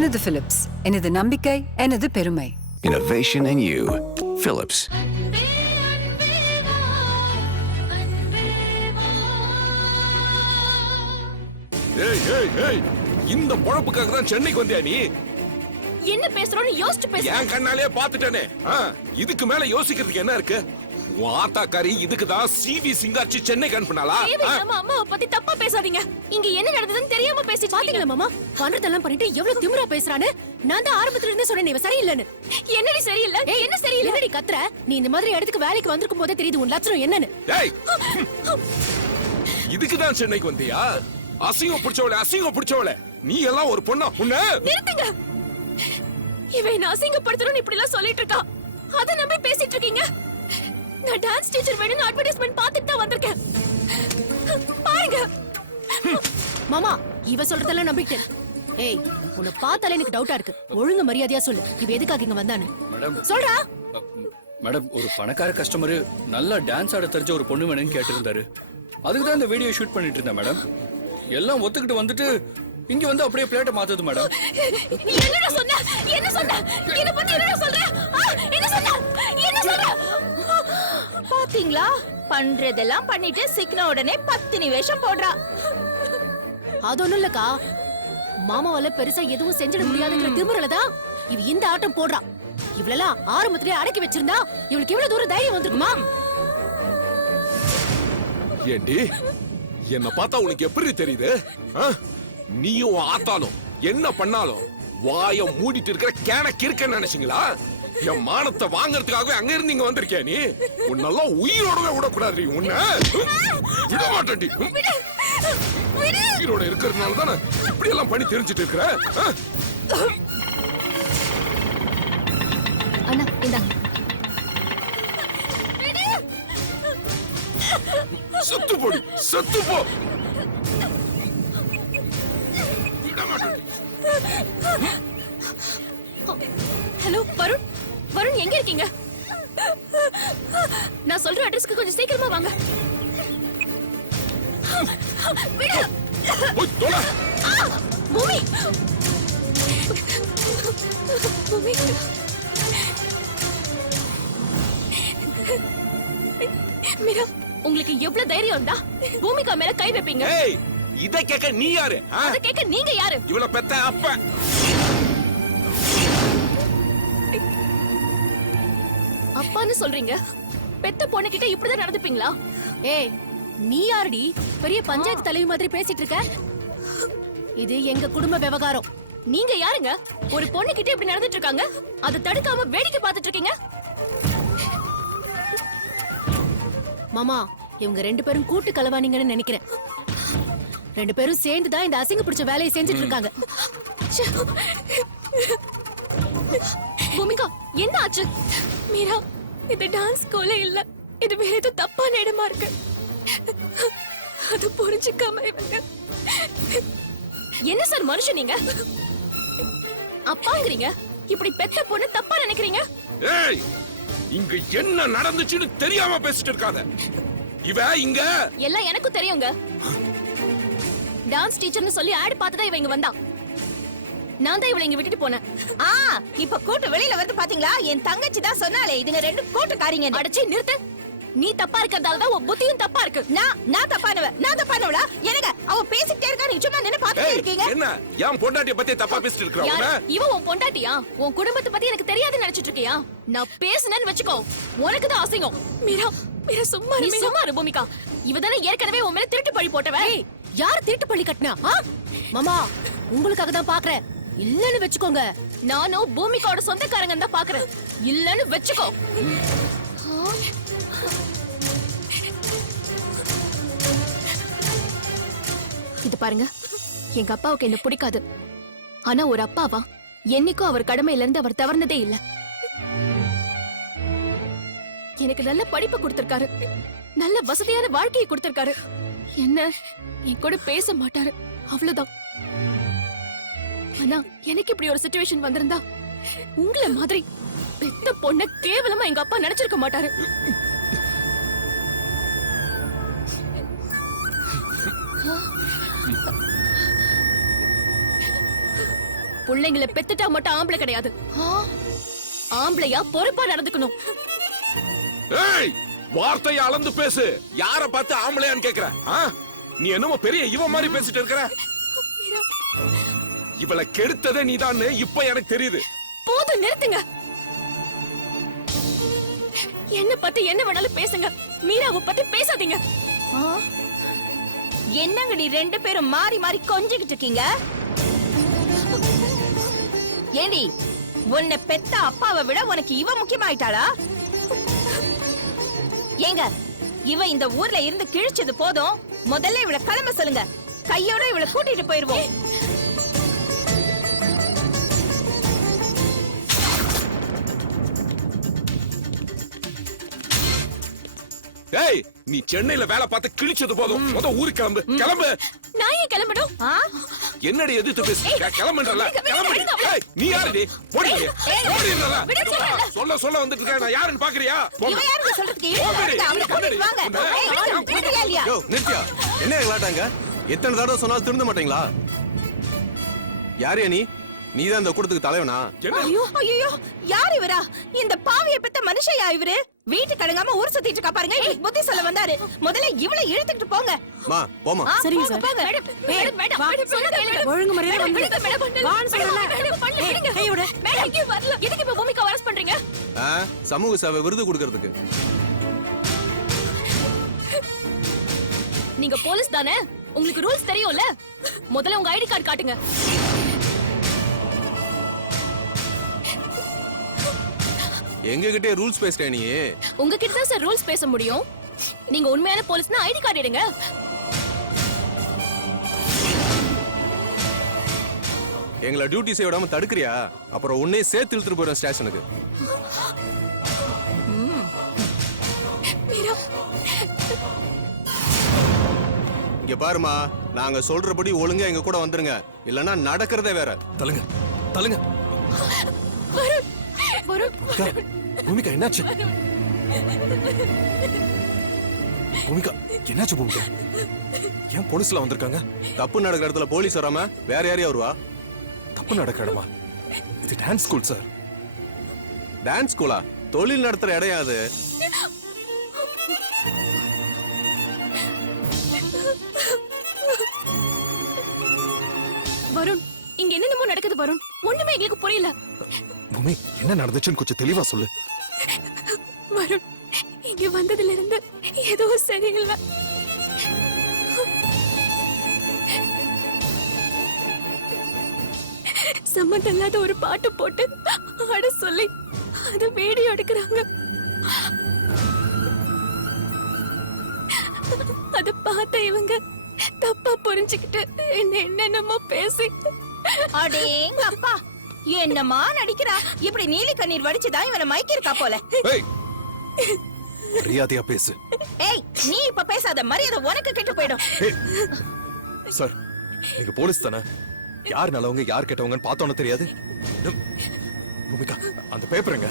எனது பிலிப்ஸ், எனது நம்பிக்கை, எனது பெருமை. Innovation in you. Philips. ஏய் ஏய் ஏய், இந்த பொழப்புக்காக தான் சென்னைக்கு வந்தியா நீ? என்ன பேசுறோன்னு யோசிச்சு பேசு. என் கண்ணாலே பாத்துட்டேனே. இதுக்கு மேல யோசிக்கிறதுக்கு என்ன இருக்கு? உன் ஆத்தாக்காரி இதுக்கு தான் சிவி சிங்காச்சி சென்னைக்கு அனுப்புனாளா? தேவையில்லாம அம்மாவை பத்தி தப்பா பேசாதீங்க. இங்க என்ன நடந்ததுன்னு தெரியாம பேசிட்டு பாத்தீங்களா மாமா, பண்றதெல்லாம் பண்ணிட்டு எவ்வளவு திமிரா பேசுறானு. நான் தான் ஆரம்பத்துல இருந்தே சொன்னேன் இவ சரியில்லைன்னு. என்னடி சரியில்லை? என்ன சரியில்லை? என்னடி கத்துற? நீ இந்த மாதிரி இடத்துக்கு வேலைக்கு வந்திருக்கும் போதே தெரியுது உன் லட்சணம் என்னன்னு. ஏய், இதுக்கு தான் சென்னைக்கு வந்தியா? அசிங்கம் பிடிச்சவளே நீ எல்லாம் ஒரு பொண்ணா? உன்ன நிறுத்துங்க. இவன் என்ன அசிங்கப்படுத்தணும்னு இப்படி எல்லாம் சொல்லிட்டு இருக்கா. அத நம்பி பேசிட்டு இருக்கீங்க. நான் டான்ஸ் டீச்சர் வேணும்னு அட்வர்டைஸ்மென்ட் பார்த்துட்டு தான் வந்திருக்கேன். பாருங்க மாமா, இவ சொல்றதெல்லாம் நம்பிட்டேன். ஏய், உன்னை பார்த்தாலே எனக்கு டவுட்டா இருக்கு. ஒழுங்கு மரியாதையா சொல்லு, இவ எதுக்காக இங்க வந்தானு சொல்றா. மேடம், ஒரு பணக்கார கஸ்டமர் நல்லா டான்ஸ் ஆட தெரிஞ்ச ஒரு பொண்ணு வேணும்னு கேட்டிருந்தாரு. அதுக்கு தான் இந்த வீடியோ ஷூட் பண்ணிட்டு இருந்தேன் மேடம். எல்லாம் ஒத்துக்கிட்டு வந்துட்டு இங்க வந்து அப்படியே பிளேட்டை மாத்துது மேடம். நீ என்னடா சொன்ன? என்ன சொன்ன? என்ன பத்தி என்னடா சொல்ற? என்ன சொன்ன? என்ன சொன்ன? பாத்தீங்களா, பண்றதெல்லாம் பண்ணிட்டு சிக்ன உடனே 10 நிமிஷம் போடுறா. அது ஒண்ணும் இல்லக்கா, மாமாவால பெருசா எதுவும் செஞ்சிட முடியாதுங்கிற திமிரலதான் இவ இந்த ஆட்டம் போடுறா. இவளெல்லாம் ஆரம்பத்திலே அடக்கி வச்சிருந்தா இவளுக்கு இவ்வளவு தூரம் தைரியம் வந்திருக்குமா? ஏண்டி, என்ன பார்த்தா உனக்கு எப்படி தெரியுது? நீயும் ஆத்தாலும் என்ன பண்ணாலும் வாய மூடிட்டு இருக்கிற கேனக்கு இருக்கன்னு நினைச்சீங்களா? என் மானத்தை வாங்கறதுக்காகவே அங்க இருந்து இங்க வந்திருக்கியா நீ? உன்னெல்லாம் உயிரோடவே விடக்கூடாது. உன்ன விட மாட்டேன்டி. உயிரோட இருக்கிறதுனால தானே இப்படி எல்லாம் பண்ணி தெரிஞ்சுட்டு இருக்கிற. அண்ணா இந்தாங்க. செத்து போடி, செத்து போ. விட மாட்டேன்டி. ஹலோ வருண், வருண் எங்க இருக்கீங்க? நான் சொல்ற அட்ரஸ்க்கு கொஞ்சம் சீக்கிரமா வாங்க. போய் தொலை. பூமி, பூமி, மீரா, உங்களுக்கு எவ்வளவு தைரியம் இருந்தா பூமிகா மேல கை வைப்பீங்க? ஏய், இத கேட்க நீ யாரு? அத கேட்க நீங்க யாரு? இவள பெத்த அப்ப. அப்பான்னு சொல்றீங்க, பெத்த பொண்ணு கிட்ட இப்படிதான் நடந்துப்பீங்களா? ஏய், நீ யாரடி பெரிய பஞ்சாயத்து தலைவி மாதிரி பேசிட்டு இருக்க? இது எங்க குடும்ப விவகாரம். நீங்க யாருங்க? ஒரு பொண்ணு கிட்ட இப்படி நடந்துட்டு இருக்காங்க, அதை தடுக்காம வேடிக்கை பார்த்துட்டு இருக்கீங்க. மாமா, இவங்க 2 பேரும் கூட்டு கலவானீங்கன்னு நினைக்கிறேன். 2 பேரும் சேர்ந்துதான் இந்த அசிங்க பிடிச்ச வேலையை செஞ்சுட்டு இருக்காங்க. பூமிகா, என்ன ஆச்சு? மீரா, இது டான்ஸ் ஸ்கூலே இல்ல, இது வேற ஏதோ தப்பான இடமா இருக்கு. அது புரிஞ்சுக்காம இவங்க. என்ன சார் மனுஷன் நீங்க? அப்பாங்கிறீங்க, இப்படி பெத்த பொண்ணு தப்பா நினைக்கிறீங்க? ஏய், இங்க என்ன நடந்துச்சுன்னு தெரியாம பேசிட்டு இருக்காத. இவ இங்க எல்லாம் எனக்கும் தெரியுங்க. டான்ஸ் டீச்சர்னு சொல்லி ஆட் பார்த்துதான் இவ இங்க வந்தா. நான் தான் இவளை இங்க விட்டுட்டு போனேன். இப்ப கூட்டு வெளியில வந்து பாத்தீங்களா, என் தங்கச்சி தான் சொன்னாலே இதுங்க 2 கூட்டுக்காரிங்க. அடச்சி நிறுத்து. நீ தப்பா இருக்கறதால தான் உன் புத்தியும் தப்பா இருக்கு. நான் தப்பானவளா? எனக்கு அவ பேசிட்டே இருக்கா, நீங்க சும்மா நின்னு பாத்துட்டே இருக்கீங்க. என்ன என் பொண்டாட்டிய பத்தி தப்பா பேசிட்டு இருக்கற? யாரு? இவ உன் பொண்டாட்டியா? உன் குடும்பத்தை பத்தி எனக்கு தெரியாதுன்னு நினைச்சிட்டு இருக்கியா? நான் பேசுனேன்னு வெச்சுக்கோ, உனக்கு தான் அசிங்கம். மீரா, மீரா சும்மா இரு. நீ சும்மா இரு பூமிகா. இவ தானே ஏற்கனவே உன் மேல திருட்டு பழி போட்டவ. ஏய், யார் திருட்டு பள்ளி கட்டினா? மாமா, உங்களுக்காக தான் பாக்குறேன். இல்லன்னு வெச்சுக்கோங்க. நானும் பூமிகாவோட சொந்தக்காரங்க தான் பாக்குறேன். இல்லன்னு வெச்சுக்கோ. இது பாருங்க, எங்க அப்பாவுக்கு என்ன பிடிக்காது. ஆனா ஒரு அப்பாவா என்னைக்கும் அவர் கடமையில இருந்து அவர் தவறுனதே இல்ல. எனக்கு நல்ல படிப்பு கொடுத்திருக்காரு, நல்ல வசதியான வாழ்க்கையை கொடுத்திருக்காரு. என்ன என் கூட பேச மாட்டாரு, அவ்வளவுதான். ஆனா எனக்கு இப்படி ஒரு சிச்சுவேஷன் வந்திருந்தா உங்கள மாதிரி பெத்த பொண்ண கேவலமா எங்க அப்பா நினைச்சிருக்க மாட்டாரு. புள்ளைங்களை பெத்துட்டா மட்டும் ஆம்பளை கிடையாது. ஆம்பளையா பொறுப்பா நடந்துக்கணும். ஏய், வார்த்தையை அளந்து பேசு. யார பார்த்து ஆம்பளையான்னு கேக்குற? நீ என்னமோ பெரிய இவ மாதிரி பேசிட்டு இருக்கற. இவளை கெடுத்ததே நீதான்னு இப்ப எனக்கு தெரியுது. போதும், நிறுத்துங்க. என்ன பத்தி என்ன வேணாலும் பேசுங்க, மீராவை பத்தி பேசாதீங்க. என்னங்கடி ரெண்டு பேரும் மாறி மாறி கொஞ்சிக்கிட்டு இருக்கீங்க? ஏண்டி, உன்னை பெத்த அப்பாவை விட உனக்கு இவ முக்கியமாயிட்டாளா? ஏங்க, இவ இந்த ஊர்ல இருந்து கிழிச்சது போதும். முதல்ல இவளை கிளம்ப சொல்லுங்க. கையோட இவளை கூட்டிட்டு போயிருவோம். ஏய், நீ சென்னையில வேலை பார்த்து கிழிச்சது போதும். ஊருக்கு கிளம்பு, கிளம்பு. நான் ஏன் கிளம்பணும்? என்னடி எதிர்த்து பேசுறீங்க? கிளம்புன்றல, கிளம்பு. ஏய், நீ யாருடி? போடி வெளிய. போடின்றல. சொல்ல சொல்ல வந்துட்டு இருக்க. நான் யாருன்னு பாக்குறியா? இவ யாருன்னு சொல்றதுக்கு இவ யாருங்க? அவளை கூட்டிட்டு வாங்க. ஏய், விடுறியா இல்லையா? யோ நித்யா, என்ன விளையாட்டாங்க? எத்தனை தடவை சொன்னாலும் திருந்த மாட்டீங்களா? யாரையா நீ? நீதான் இந்த கூட்டத்துக்கு தலைவனா? ஐயோ ஐயோ, யார் இவரா? இந்த பாவிய பெத்த மனுஷயா இவரு? வீட்டு கடங்காம ஊர் சுத்திட்டு இருக்கா பாருங்க. இவருக்கு புத்தி சொல்ல வந்தாரு. முதல்ல இவளை இழுத்துட்டு போங்க. மா போமா. சரிங்க சார். போங்க. மேடம், மேடம், மேடம், சொன்னா கேளுங்க. ஒழுங்கு மரியாதை வந்து மேடம், மேடம், மேடம், வான்னு சொல்லல. மேடம், பண்ணல, விடுங்க. கை விடு. மேடம், இங்கே வரல. எதுக்கு இப்ப பூமிக்கு அரஸ்ட் பண்றீங்க? சமூக சேவை விருது கொடுக்கறதுக்கு. நீங்க போலீஸ் தானே? உங்களுக்கு ரூல்ஸ் தெரியும்ல? முதல்ல உங்க ஐடி கார்டு காட்டுங்க. எங்க கிட்டே ரூல்ஸ் பேசுற நீ? உங்ககிட்ட தான் சார் ரூல்ஸ் பேச முடியும். நீங்க உண்மையான போலீஸ்னா ஐடி கார்டு எடுங்க. எங்களை டியூட்டி செய்ய விடாம தடுக்கறியா? அப்புறம் உன்னை சேர்த்து இழுத்துட்டு போறேன் ஸ்டேஷனுக்கு. மீரா, இங்க பாருமா, நாங்க சொல்றபடி ஒழுங்கா எங்க கூட வந்துருங்க. இல்லன்னா நடக்கிறதே வேற. தள்ளுங்க தள்ளுங்க. வருண், வருண், பூமிகா என்னாச்சு? பூமிகா என்னாச்சு? பூமிகா ஏன் போலீஸ்ல வந்திருக்காங்க? தப்பு நடக்கிற இடத்துல போலீஸ் வராம வேற யாரையா வருவா? தப்பு நடக்கிற இடமா? இது டான்ஸ் ஸ்கூல் சார். டான்ஸ் ஸ்கூலா? தொழில் நடத்துற இடம் அது. வருண், இங்க என்னென்னமோ நடக்குது வருண். ஒண்ணுமே எங்களுக்கு புரியல. பூமி என்ன நடந்துச்சுன்னு கொஞ்சம் தெளிவா சொல்லு. வருண், இங்க வந்ததுல இருந்து ஏதோ சரியில்லை. சம்மந்தம் இல்லாத ஒரு பாட்டு போட்டு ஆட சொல்லி அத வீடியோ எடுக்கிறாங்க. அத பார்த்த இவங்க தப்பா புரிஞ்சுக்கிட்டு என்னென்னமோ பேசி. அடேங்க அப்பா, என்னமா நடிக்கிறா? இப்படி நீலி கண்ணீர் வடிச்சுதான் இவனை மயக்கி இருக்கா போல. ஏய், மரியாதையா பேசு. ஏய், நீ இப்ப பேசாத. மரியாதை உனக்கு கெட்டு போயிடும். ஏய், சார் நீங்க போலீஸ் தானே? யார் நல்லவங்க யார் கெட்டவங்கன்னு பார்த்தோன்னு தெரியாது? பூமிகா, அந்த பேப்பருங்க.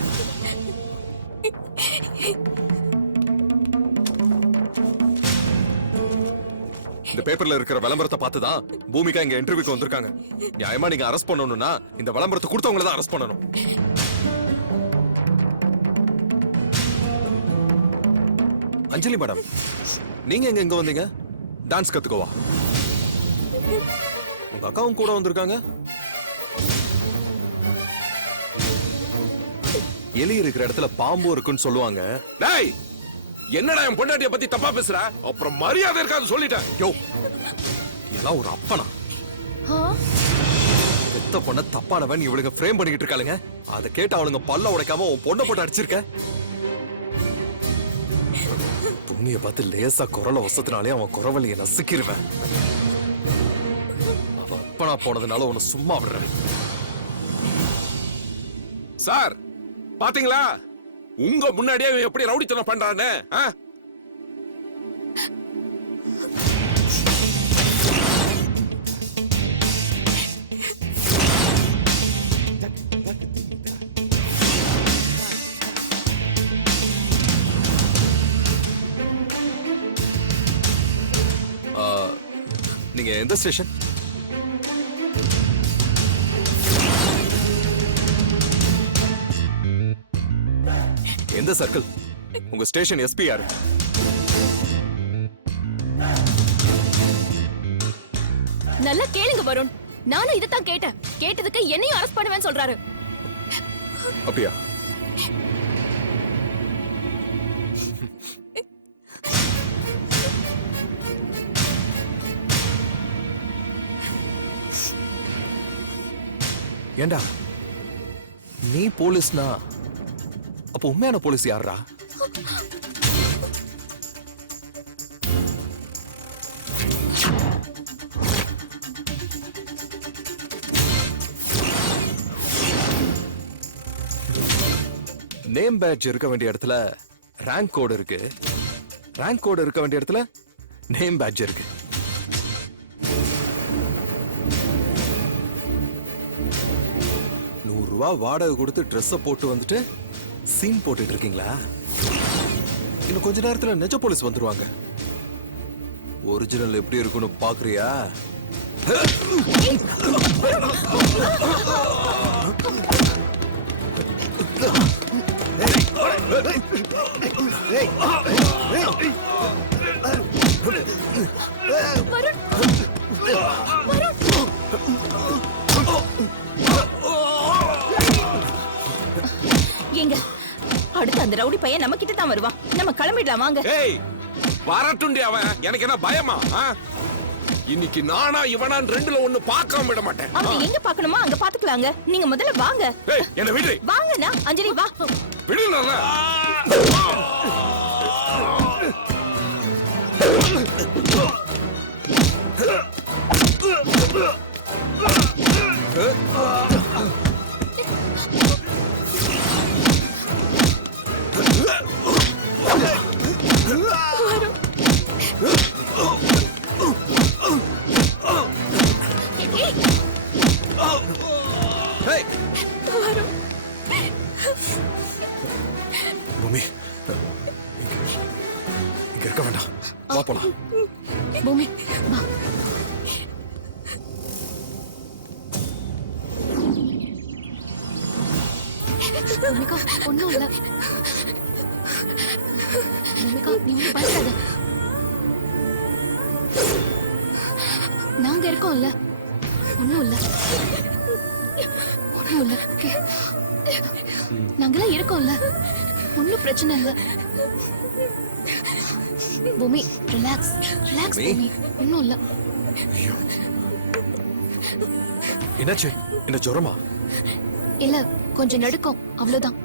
இந்த பேப்பர்ல இருக்கிற விளம்பரத்தை பார்த்துதான் பூமிகா இங்க இன்டர்வியூக்கு வந்திருக்காங்க. நியாயமா நீங்க அரெஸ்ட் பண்ணணும்னா இந்த விளம்பரத்தை கொடுத்தவங்கள தான் அரெஸ்ட் பண்ணணும். அஞ்சலி மேடம், நீங்க எங்க வந்தீங்க? டான்ஸ் கத்துக்கோவா? உங்க அக்காவும் கூட வந்திருக்காங்க. எலி இருக்கிற இடத்துல பாம்பு இருக்குன்னு சொல்லுவாங்க. டேய், என்னடா என் பொண்டாட்டிய பத்தி தப்பா பேசுற? அப்புறம் மரியாதை இருக்காது சொல்லிட்டேன். யோ, எல்லாம் ஒரு அப்பனா? பெத்த பொண்ண தப்பானவன் இவளுங்க ஃப்ரேம் பண்ணிக்கிட்டு இருக்காளுங்க. அதை கேட்டு அவளுங்க பல்ல உடைக்காம உன் பொண்ணை போட்டு அடிச்சிருக்க. பூமிய பார்த்து லேசா குரலை வசத்தினாலே அவன் குரவழியை நசுக்கிருவேன். அவன் அப்பனா போனதுனால உன்னை சும்மா விடுறேன். சார், பாத்தீங்களா உங்க முன்னாடியே இவன் எப்படி ரவுடித்தனம் பண்றான்னு? நீங்க எந்த ஸ்டேஷன்? எந்த சர்க்கிள்? உங்க ஸ்டேஷன் எஸ்பி யாரு? நல்லா கேளுங்க வருண். நானும் இதைத்தான் கேட்டேன். கேட்டதுக்கு என்னையும் அரெஸ்ட் பண்ணுவேன்னு சொல்றாரு. அப்படியா? ஏண்டா நீ போலீஸ்னா அப்ப உண்மையான போலீஸ் யாரா? நேம் பேட்ஜ் இருக்க வேண்டிய இடத்துல ரேங்க் கோட் இருக்கு. ரேங்க் கோட் இருக்க வேண்டிய இடத்துல நேம் பேட்ஜ் இருக்கு. ₹100 வாடகை கொடுத்து ட்ரெஸ்ஸ போட்டு வந்துட்டு சீன் போட்டுட்டு இருக்கீங்களா? இன்னும் கொஞ்ச நேரத்துல நிஜ போலீஸ் வந்துருவாங்க. ஒரிஜினல் எப்படி இருக்குன்னு பாக்குறியா? எங்க அடுத்து அந்த ரவுடி பையன் நம்ம கிட்ட தான் வருவான். நம்ம கிளம்பிடலாம் வாங்க. ஏய் வரட்டுண்டி அவன். எனக்கு என்ன பயமா? இன்னைக்கு நானா இவனான் ரெண்டுல ஒண்ணு பார்க்காம விட மாட்டேன். அவன் எங்க பார்க்கணுமோ அங்க பாத்துக்கலாங்க. நீங்க முதல்ல வாங்க. ஏய் என்ன விடு. வாங்கண்ணா. அஞ்சலி வா. விடுறல. பூமி இங்க இருக்க வேண்டாம். வா போலாம். பூமி வா. பூமிகா ஒண்ணும் இல்ல. பூமிகா நீ ஒண்ணும் பயப்படாத. நாங்க இருக்கோம்ல. ஒண்ணும் இல்ல. ஒண்ணும் இல்ல. ஓகே. நாங்கெல்லாம் இருக்கோம்ல. ஒண்ணும் பிரச்சனை இல்ல. பூமி ரிலாக்ஸ். ரிலாக்ஸ் பூமி. ஒண்ணும் இல்ல. ஐயோ என்னாச்சு? என்ன ஜுரமா? இல்ல கொஞ்சம் நடுக்கம் அவ்வளவுதான்.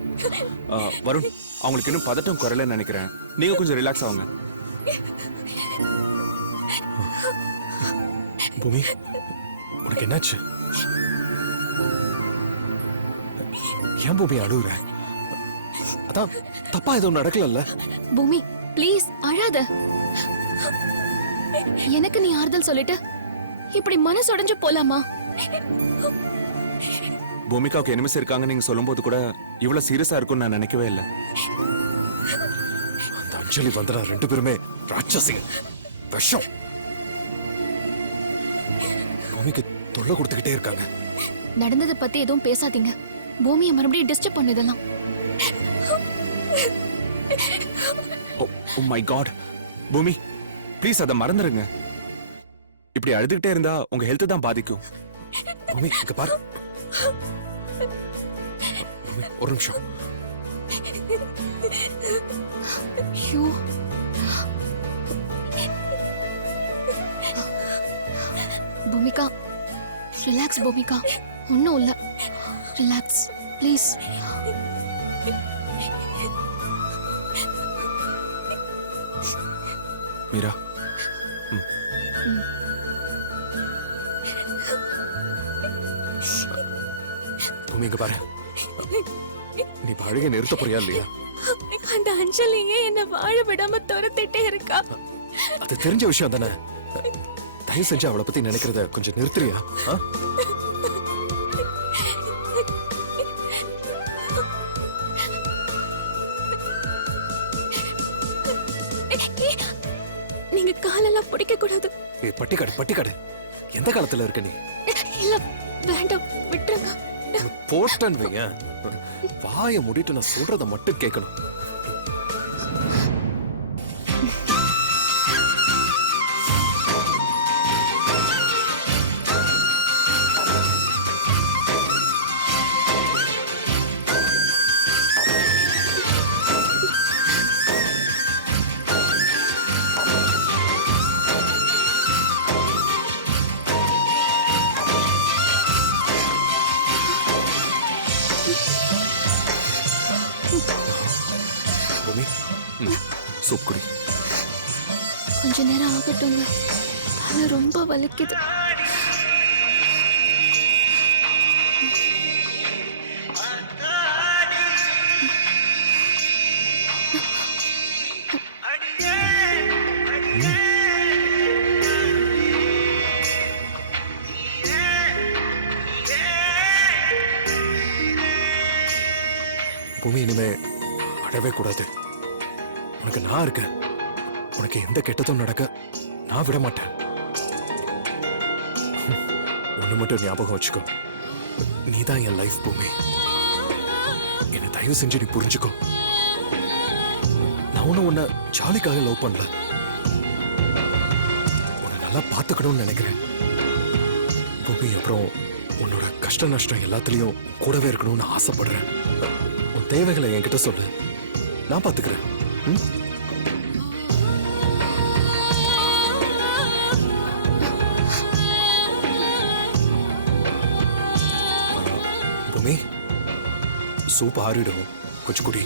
வருண், அவங்களுக்கு இன்னும் பதட்டம் குறையலன்னு நினைக்கிறேன். நீங்க கொஞ்சம் ரிலாக்ஸ் ஆகுங்க. பூமி உனக்கு என்னாச்சு? ஏன் பூமி அழுகுற? அதான் தப்பா எதுவும் நடக்கல. பூமி ப்ளீஸ் அழாத. எனக்கு நீ ஆறுதல் சொல்லிட்டு இப்படி மனசு உடைஞ்சு போலாமா? பூமிகாவுக்கு எனிமிஸ் இருக்காங்க நீங்க சொல்லும்போது கூட இவ்வளவு சீரியஸா இருக்கும்னு நான் நினைக்கவே இல்லை. அந்த அஞ்சலி வந்தனா ரெண்டு பேருமே ராட்சசிங்க. விஷம். பூமிக்கு தொல்லை கொடுத்துக்கிட்டே இருக்காங்க. நடந்ததை பத்தி எதுவும் பேசாதீங்க. பூமியை மறுபடியும் டிஸ்டர்ப் பண்ணதெல்லாம். Oh my god. Bhoomi please அதை மறந்துருங்க. இப்படி அழுதுகிட்டே இருந்தா உங்க ஹெல்த் தான் பாதிக்கும். பூமி இங்க பாரு. பூமி ஒரு நிமிஷம். ஐயோ பூமிகா ரிலாக்ஸ். பூமிகா ஒன்னும் இல்ல. Relax please. மீரா பூமி இங்க பாரு. நீ அழுகை நிறுத்த போறியா இல்லையா? அந்த அஞ்சலியே என்ன வாழ விடாம துரத்திட்டே இருக்கா. அது தெரிஞ்ச விஷயம் தானே. தயவு செஞ்சு அவளை பத்தி நினைக்கிறத கொஞ்சம் நிறுத்துறியா? நீங்க காலெல்லாம் பிடிக்க கூடாது. பட்டிக்காடு பட்டிக்காடு. எந்த காலத்துல இருக்க நீ? இல்ல வேண்டாம் விட்டுருங்க. போட்டன் வைங்க. வாயை மூடிட்டு நான் சொல்றத மட்டும் கேட்கணும். சூப் குடி. கொஞ்ச நேரம் ஆகட்டுங்க, தலை ரொம்ப வலிக்குது. பூமி, இனிமே அழவே கூடாது. உனக்கு நான் இருக்கேன். உனக்கு எந்த கெட்டதும் நடக்க நான் விட மாட்டேன். ஒண்ணு மட்டும் ஞாபகம் வச்சுக்கோ, நீதான் என் லைஃப் பூமி. என்னை தயவு செஞ்சு நீ புரிஞ்சுக்கோ. நான் உன்னை ஜாலிக்காக லவ் பண்ணல, உன்னை நல்லா பார்த்துக்கணும்னு நினைக்கிறேன் பூமி. அப்புறம் உன்னோட கஷ்ட நஷ்டம் எல்லாத்துலயும் கூடவே இருக்கணும்னு ஆசைப்படுறேன். உன் தேவைகளை என்கிட்ட சொல்லு, நான் பார்த்துக்கிறேன். ம்? பூமி, சூப் ஆறிடும், கொஞ்சம் குடி.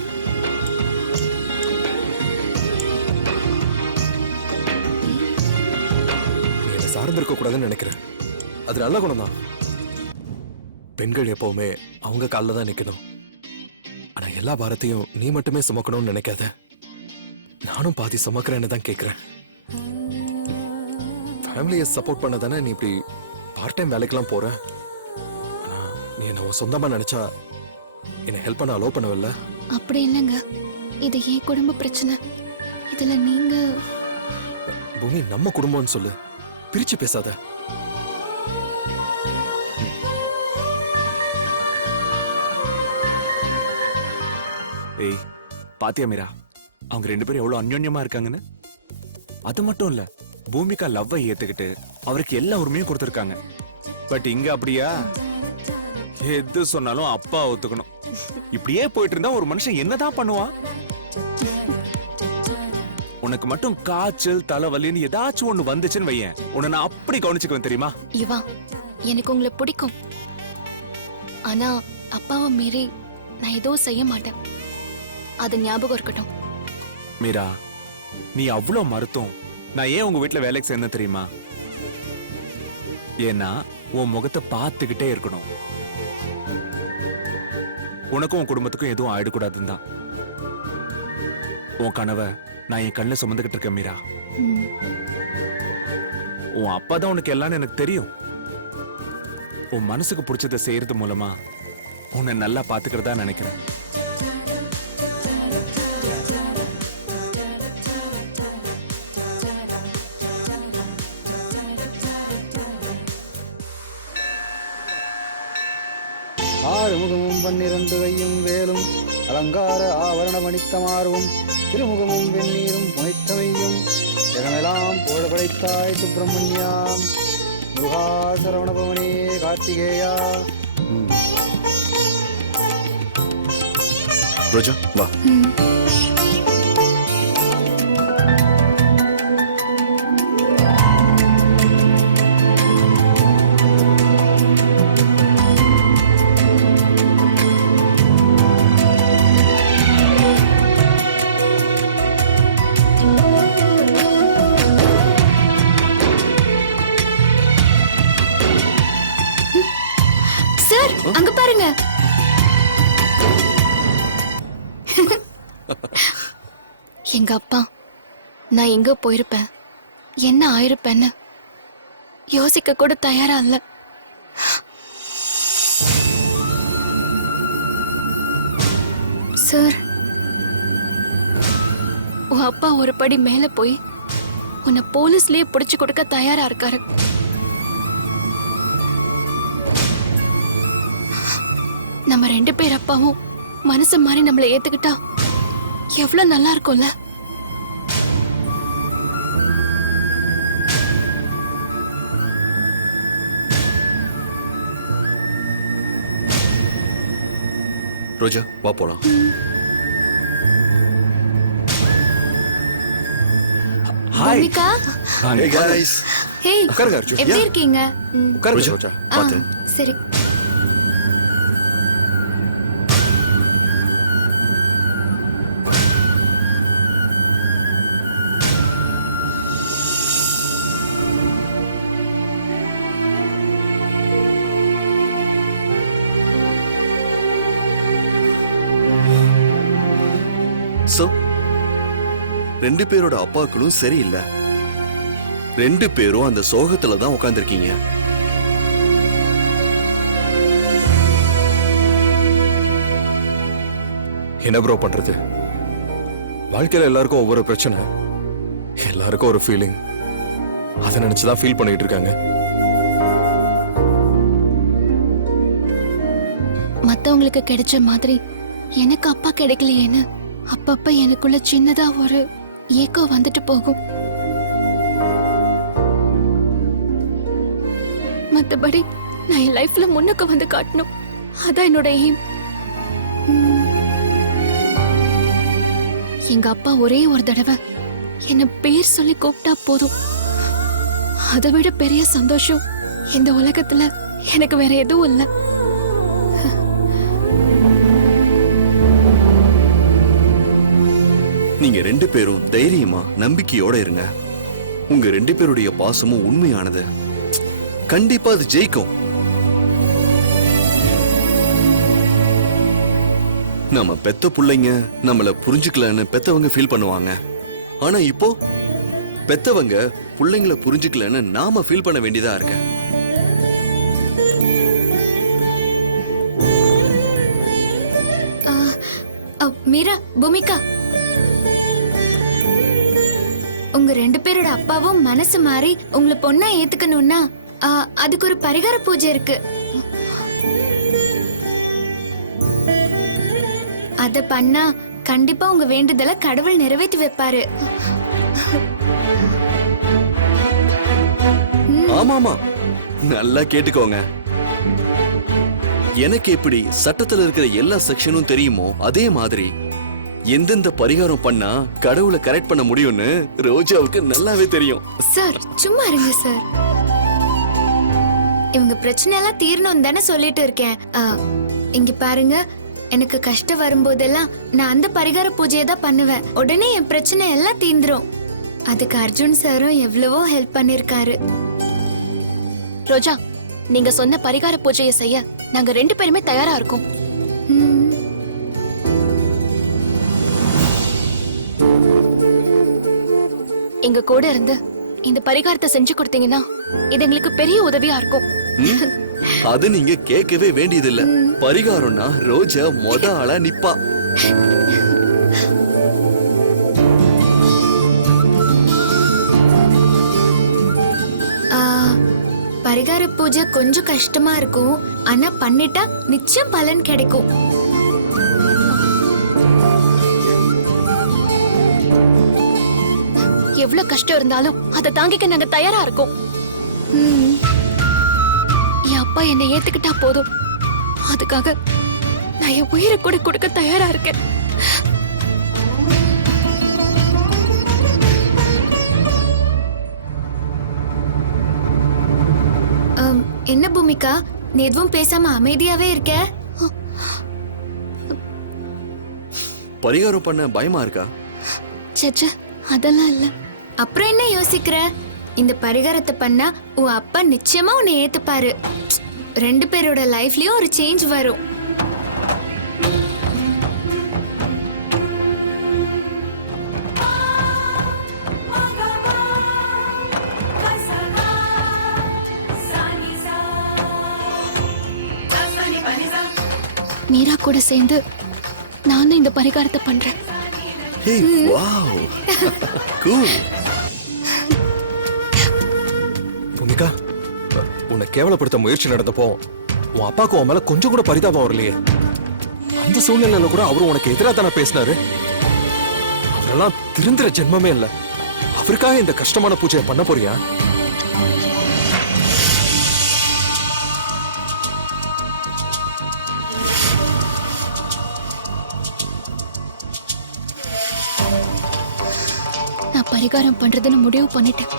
நீ என்னை சார்ந்திருக்க கூடாதுன்னு நினைக்கிறேன். அது நல்ல குணம் தான். பெண்கள் எப்பவுமே அவங்க காலில் தான் நிக்கணும். ஆனா எல்லா பாரத்தையும் நீ மட்டுமே சுமக்கணும்னு நினைக்காத. நானும் பாதி சுமக்கிறேன்னு தான் கேட்கிறேன். ஃபேமிலியை சப்போர்ட் பண்ண தானே நீ இப்படி பார்ட் டைம் வேலைக்கெல்லாம் போற. ஆனா நீ என்ன உன் சொந்தமா நினைச்சா என்னை ஹெல்ப் பண்ண அலோவ் பண்ணவில்ல. அப்படி இல்லைங்க, இது என் குடும்ப பிரச்சனை. இதுல நீங்க பூமி, நம்ம குடும்பம்னு சொல்லு, பிரிச்சு பேசாத. ஏய், பாத்தியா மீரா, அவங்க 2 பேரும் எவ்வளவு அந்யோன்யமா இருக்காங்கன்னு. அது மட்டும் இல்ல, பூமிகா லவ்வை ஏத்துக்கிட்டு அவருக்கு எல்லா உரிமையும் கொடுத்திருக்காங்க. பட் இங்க அப்படியா? எது சொன்னாலும் அப்பா ஒத்துக்கணும். இப்படியே போயிட்டு இருந்தா ஒரு மனுஷன் என்னதான் பண்ணுவான்? உனக்கு மட்டும் காய்ச்சல் தலைவலின்னு ஏதாச்சும் ஒண்ணு வந்துச்சுன்னு வையேன், உன்னை நான் அப்படி கவனிச்சுக்குவேன் தெரியுமா? இவா, எனக்கு உங்களை பிடிக்கும். ஆனா அப்பாவை மீறி நான் எதுவும் செய்ய மாட்டேன். அது ஞாபகம் இருக்கட்டும். மீரா, நீ அவ்வளவு மருத்துவம் நான் ஏன் உங்க வீட்டுல வேலைக்கு சேர்ந்தேன் தெரியுமா? ஏன்னா உன் முகத்தை பார்த்துக்கிட்டே இருக்கணும். உனக்கும் உன் குடும்பத்துக்கும் எதுவும் ஆயிடக்கூடாதுன்னு தான். உன் கனவை நான் என் கண்ணில் சுமந்துகிட்டு இருக்கேன் மீரா. உன் அப்பா தான் உனக்கு எல்லாம் எனக்கு தெரியும். உன் மனசுக்கு பிடிச்சதை செய்யறது மூலமா உன்னை நல்லா பாத்துக்கிறதா நினைக்கிறேன். ஆறுமுகமும் 12 கையும் வேலும் அலங்கார ஆவரண மணிக்கமாறும் திருமுகமும் வெந்நீரும் புனைத்தமையும் ஜெகமெல்லாம் புகழ படைத்தாய் சுப்பிரமணியா. முருகா சரவணபவனே கார்த்திகேயா. ரோஜா, வா. சார், அங்க பாருங்க. எங்க அப்பா நான் எங்க போயிருப்பேன், என்ன ஆயிருப்பேன்னு யோசிக்க கூட தயாரா இல்ல. சார், உன் அப்பா ஒரு படி மேல போய் உன்னை போலீஸ்லயே புடிச்சு கொடுக்க தயாரா இருக்காரு. நம்ம 2 பேர் அப்பாவும் மனசு மாதிரி நம்மளை ஏத்துக்கிட்டா எவ்வளவு நல்லா இருக்கும்ல. ரோஜா, வா போலாம். Hi. Bhoomika, Hey guys. Hey, உட்காருங்க அர்ஜுன். எப்படி இருக்கீங்க? உட்காருங்க ரோஜா, ரோஜா. பாத்து. சரி. சோ ரெண்டு பேரோட அப்பாக்களும் சரியில்லை. ரெண்டு பேரும் அந்த சோகத்துல தான் உட்கார்ந்திருக்கீங்க. என்ன ப்ரோ பண்றது? வாழ்க்கையில எல்லாருக்கும் ஒவ்வொரு பிரச்சனை, எல்லாருக்கும் ஒரு ஃபீலிங். அதை நினைச்சுதான் ஃபீல் பண்ணிட்டு இருக்காங்க. மத்தவங்களுக்கு கிடைச்ச மாதிரி எனக்கு அப்பா கிடைக்கலையேன்னு அப்பப்ப எனக்குள்ள சின்னதா ஒரு ஏக்கம் வந்துட்டு போகும். மத்தபடி நான் என் லைஃப்ல முன்னுக்கு வந்து காட்டணும், அதான் என்னோட எய்ம். எங்க அப்பா ஒரே ஒரு தடவை என்ன பேர் சொல்லி கூப்பிட்டா போதும். அதை விட பெரிய சந்தோஷம் இந்த உலகத்துல எனக்கு வேற எதுவும் இல்லை. நீங்க ரெண்டு பேரும் தைரியமா நம்பிக்கையோட இருங்க. உங்க ரெண்டு பேருடைய பாசமும் உண்மையானது. கண்டிப்பா அது ஜெயிக்கும். நம்ம பெத்த புள்ளைங்க நம்மள புரிஞ்சுக்கலன்னு பெத்தவங்க ஃபீல் பண்ணுவாங்க. ஆனா இப்போ பெத்தவங்க புள்ளைங்கள புரிஞ்சுக்கலன்னு நாம ஃபீல் பண்ண வேண்டியதா இருக்கு. மீரா, பூமிகா, உங்க ரெண்டு பேரோட அப்பாவும் மனசு மாறி உங்களை பொண்ணா ஏத்துக்கணும்னா அதுக்கு ஒரு பரிகார பூஜை இருக்கு. அத பண்ணா கண்டிப்பா உங்க வேண்டுதலை கடவுள் நிறைவேற்றி வைப்பாரு. ஆமாமா, நல்லா கேட்டுக்கோங்க. எனக்கு எப்படி சட்டத்துல இருக்கிற எல்லா செக்ஷனும் தெரியுமோ அதே மாதிரி எந்தெந்த பரிகாரம் பண்ணா கடவுளை கரெக்ட் பண்ண முடியும்னு ரோஜாவுக்கு நல்லாவே தெரியும். சார் சும்மா இருங்க சார். இவங்க பிரச்சனை எல்லாம் தீரணும் தானே சொல்லிட்டு இருக்கேன். இங்க பாருங்க, எனக்கு கஷ்டம் வரும்போதெல்லாம் நான் அந்த பரிகார பூஜையை தான் பண்ணுவேன். உடனே என் பிரச்சனை எல்லாம் தீந்துரும். அதுக்கு அர்ஜுன் சாரும் எவ்வளவோ ஹெல்ப் பண்ணிருக்காரு. ரோஜா, நீங்க சொன்ன பரிகார பூஜையை செய்ய நாங்க ரெண்டு பேருமே தயாரா இருக்கோம். எங்க கூட இருந்து இந்த பரிகாரத்தை செஞ்சு கொடுத்தீங்கன்னா இது எங்களுக்கு பெரிய உதவியா இருக்கும். அது நீங்க கேட்கவே வேண்டியதில்லை. பரிகாரம்னா ரோஜா மொத ஆளா நிப்பா. பரிகார பூஜை கொஞ்சம் கஷ்டமா இருக்கும், ஆனா பண்ணிட்டா நிச்சயம் பலன் கிடைக்கும். எவ்வளவு கஷ்டம் இருந்தாலும் அதை தாங்கிக்க நாங்க தயாரா இருக்கோம். என் அப்பா என்னை ஏத்துக்கிட்டா போதும், அதுக்காக நான் என் உயிரை கூட கொடுக்க தயாரா இருக்கேன். என்ன பூமிகா, நீ எதுவும் பேசாம அமைதியாவே இருக்க? பரிகாரம் பண்ண பயமா இருக்கா? சச்ச, அதெல்லாம் இல்ல. அப்புறம் என்ன யோசிக்கிற? இந்த பரிகாரத்தை பண்ணா உன் அப்பா நிச்சயமா உன்னை ஏத்துப்பாரு. ரெண்டு பேரோட லைஃப்லயும் ஒரு சேஞ்ச் வரும். மீரா கூட சேர்ந்து நானும் இந்த பரிகாரத்தை பண்றேன். Hey, wow. Cool. பூமிகா, உன்னை கேவலப்படுத்த முயற்சி நடந்தப்போ உன் அப்பாவுக்கு உன் மேல கொஞ்சம் கூட பரிதாபம் வரலையே. அந்த சூழ்நிலையில கூட அவரு உனக்கு எதிராக தானே பேசினாரு. அவரெல்லாம் திருந்துற ஜென்மமே இல்ல. அவருக்காக இந்த கஷ்டமான பூஜையை பண்ண போறியா? நான் பரிகாரம் பண்றதுன்னு முடிவு பண்ணிட்டேன்.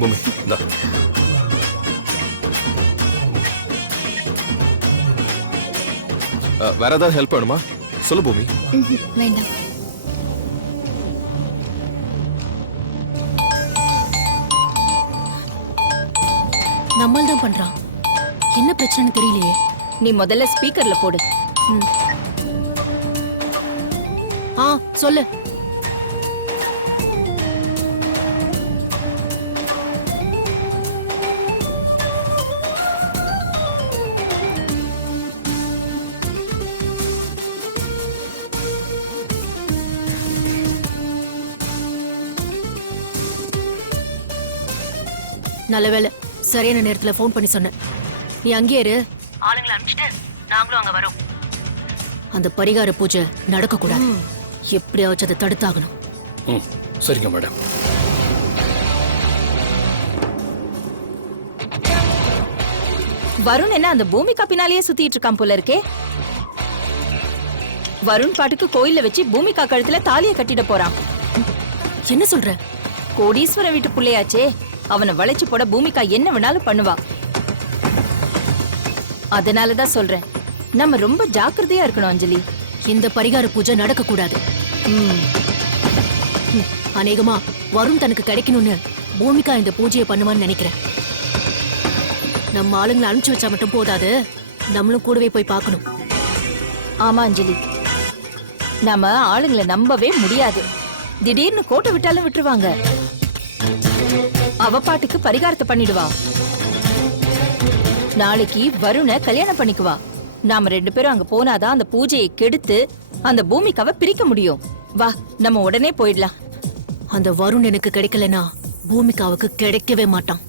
பூமி இந்தா. வேற ஏதாவது ஹெல்ப் வேணுமா சொல்லு பூமி. வேண்டாம். நம்மள் தான் பண்றான். என்ன பிரச்சனைன்னு தெரியலையே. நீ முதல்ல ஸ்பீக்கர்ல போடு. ஆ சொல்லு. நல்ல வேளை சரியான நேரத்துல ஃபோன் பண்ணி சொன்னேன். நீ அங்கே இரு, ஆளுங்களை அனுப்பிச்சிட்டு நாங்களும் அங்க வரோம். அந்த பரிகார பூஜை நடக்க கூடாது. எப்படியாச்சும் அதை தடுத்தாகணும். ம் சரிங்க மேடம். வருண் என்ன அந்த பூமிகா பின்னாலேயே சுத்திட்டு இருக்கான் போல இருக்கே. வருண் பாட்டுக்கு கோயில்ல வச்சு பூமிகா கழுத்துல தாலியை கட்டிட போறான். என்ன சொல்ற? கோடீஸ்வர வீட்டு புள்ளையாச்சே, அவனை வளைச்சு போட பூமிகா என்ன வேணாலும் பண்ணுவா. அதனாலதான் சொல்றேன், நம்ம ரொம்ப ஜாக்கிரதையா இருக்கணும் அஞ்சலி. இந்த பரிகார பூஜை நடக்க கூடாது. அநேகமா வருண் தனக்கு கிடைக்கணும்னு பூமிகா இந்த பூஜையை பண்ணுவான்னு நினைக்கிறேன். நம்ம ஆளுங்களை அனுப்பிச்சு வச்சா மட்டும் போதாது, நம்மளும் கூடவே போய் பார்க்கணும். ஆமா அஞ்சலி, நாம ஆளுங்களை நம்பவே முடியாது. திடீர்னு கோட்டை விட்டாலும் விட்டுருவாங்க. அவ பாட்டுக்கு பரிகாரத்தை பண்ணிடுவா. நாளைக்கு வருணை கல்யாணம் பண்ணிக்குவா. நாம 2 பேரும் அங்க போனாதான் அந்த பூஜையை கெடுத்து அந்த பூமிக்காவை பிரிக்க முடியும். வா, நம்ம உடனே போயிடலாம். அந்த வருண் எனக்கு கிடைக்கலனா பூமிகாவுக்கு கிடைக்கவே மாட்டான்.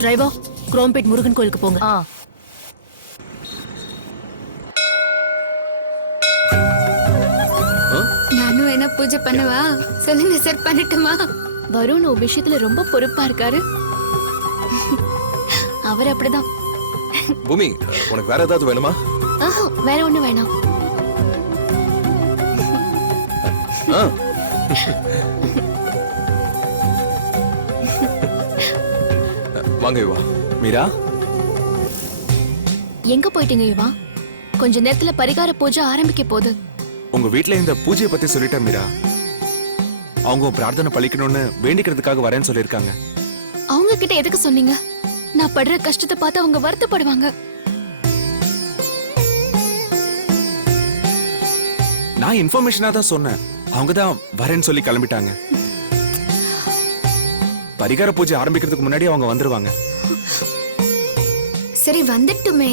டிரைவர், குரோம்பேட் முருகன் கோயிலுக்கு போங்க. நானும் என்ன பூஜை பண்ணவா? சொல்லுங்க சார், பண்ணட்டுமா? வருண் ஒரு விஷயத்துல ரொம்ப பொறுப்பா இருக்காரு. அவர் அப்படிதான். பூமி உனக்கு வேற ஏதாவது வேணுமா? வேற ஒண்ணு வேணாம். வாங்க யுவா. மீரா, எங்க போயிட்டீங்க யுவா? கொஞ்ச நேரத்துல பரிகார பூஜை ஆரம்பிக்க போகுது. உங்க வீட்ல இந்த பூஜையை பத்தி சொல்லிட்டேன் மீரா. அவங்க பிரார்த்தனை பழிக்கணும்னு வேண்டிக்கிறதுக்காக வரேன்னு சொல்லிருக்காங்க. அவங்க கிட்ட எதுக்கு சொன்னீங்க? நான் படுற கஷ்டத்தை பார்த்து அவங்க வருத்தப்படுவாங்க. நான் இன்ஃபர்மேஷனா தான் சொன்னேன். அவங்க தான் வரேன்னு சொல்லி கிளம்பிட்டாங்க. பரிகார பூஜை ஆரம்பிக்கிறதுக்கு முன்னாடி அவங்க வந்துருவாங்க. சரி, வந்துட்டுமே.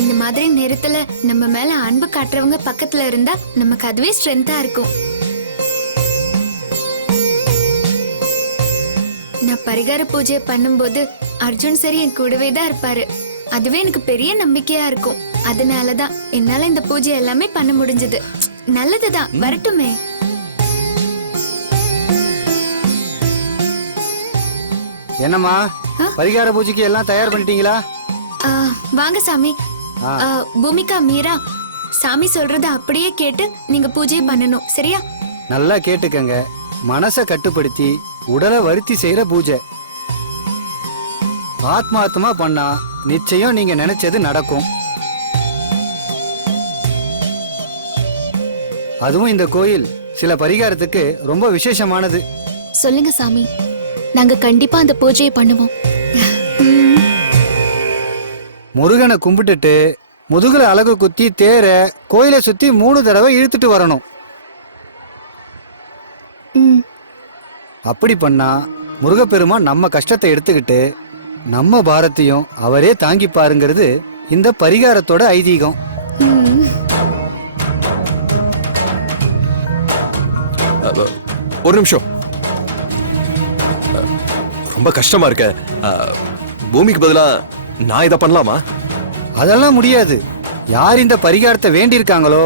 இந்த மாதிரி நேரத்துல நம்ம மேல அன்பு காட்டுறவங்க பக்கத்துல இருந்தா நமக்கு அதுவே ஸ்ட்ரென்த்தா இருக்கும். நான் பரிகார பூஜை பண்ணும்போது அர்ஜுன் சரி என் கூடவே தான் இருப்பாரு. அதுவே எனக்கு பெரிய நம்பிக்கையா இருக்கும். அதனாலதான் என்னால இந்த பூஜை எல்லாமே பண்ண முடிஞ்சது. நல்லதுதான், வரட்டுமே. என்னம்மா, பரிகார பூஜைக்கு எல்லாம் தயார் பண்ணிட்டீங்களா? வாங்க சாமி. பூமிகா, மீரா, சாமி சொல்றத அப்படியே கேட்டு நீங்க பூஜை பண்ணணும், சரியா? நல்லா கேட்டுக்கங்க. மனசை கட்டுப்படுத்தி உடலை வருத்தி செய்யற பூஜை. ஆத்மார்த்தமா பண்ணா நிச்சயம் நீங்க நினைச்சது நடக்கும். அதுவும் இந்த கோயில் சில பரிகாரத்துக்கு ரொம்ப விசேஷமானது. சொல்லுங்க சாமி, நாங்க கண்டிப்பா அந்த பூஜையை பண்ணுவோம். முருகனை கும்பிட்டுட்டு முதுகுல அலகு குத்தி தேர கோயிலை சுத்தி 3 தடவை இழுத்துட்டு வரணும். அப்படி பண்ணா முருகப்பெருமான் நம்ம கஷ்டத்தை எடுத்துக்கிட்டு நம்ம பாரத்தையும் அவரே தாங்கி பாருங்கிறது இந்த பரிகாரத்தோட ஐதீகம். ஒரு நிமிஷம். ரொம்ப கஷ்டமா இருக்க. பூமிக்கு பதிலா நான் இதை பண்ணலாமா? அதெல்லாம் முடியாது. யார் இந்த பரிகாரத்தை வேண்டியிருக்காங்களோ